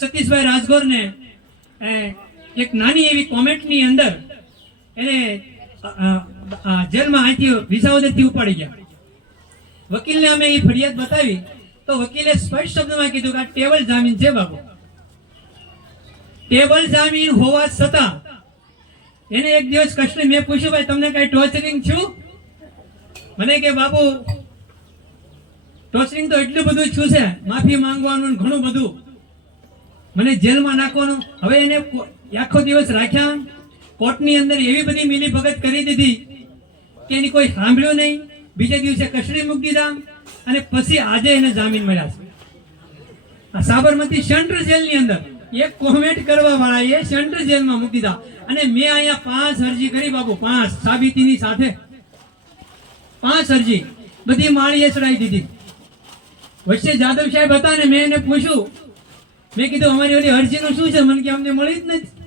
સતીશભાઈ રાજગોરને એક નાની એવી કોમેન્ટની અંદર એને જેલમાં અહીંથી વિસાવદરથી ઉપાડી ગયા. વકીલને અમે એ ફરિયાદ બતાવી તો વકીલે સ્પષ્ટ શબ્દમાં કીધું કે આ ટેબલ જામીન છે બાબુ. ટેબલ જામીન હોવા છતાં એને એક દિવસ કસ્ટડી મેં પૂછ્યું ભાઈ તમને કઈ ટોર્ચરિંગ છું? મને કે બાબુ ટોર્ચરિંગ તો એટલું બધું છું છે, માફી માંગવાનું ઘણું બધું, મને જેલમાં નાખવાનું. હવે એને આખો દિવસ રાખ્યા, કોર્ટની અંદર એવી બધી મિલી ભગત કરી દીધી કે એની કોઈ સાંભળ્યું નહીં. બીજે દિવસે કસ્ટડી મૂકી દીધા અને પછી આજે એને જામીન મળ્યા છે. આ સાબરમતી સેન્ટ્રલ જેલની અંદર એક કોમેન્ટ કરવા વાળા એ સેન્ટ્રલ જેલમાં મૂકી દીધા. અને મેં અહીંયા 5 અરજી કરી બાબુ, 5 સાબિતીની સાથે 5 અરજી બધી માળીએ ચડાવી દીધી. વચ્ચે જાદવ સાહેબ હતા ને મેં એને પૂછ્યું, મેં કીધું અમારી ઓલી અરજીનું શું છે? મને કે અમને મળી જ નથી.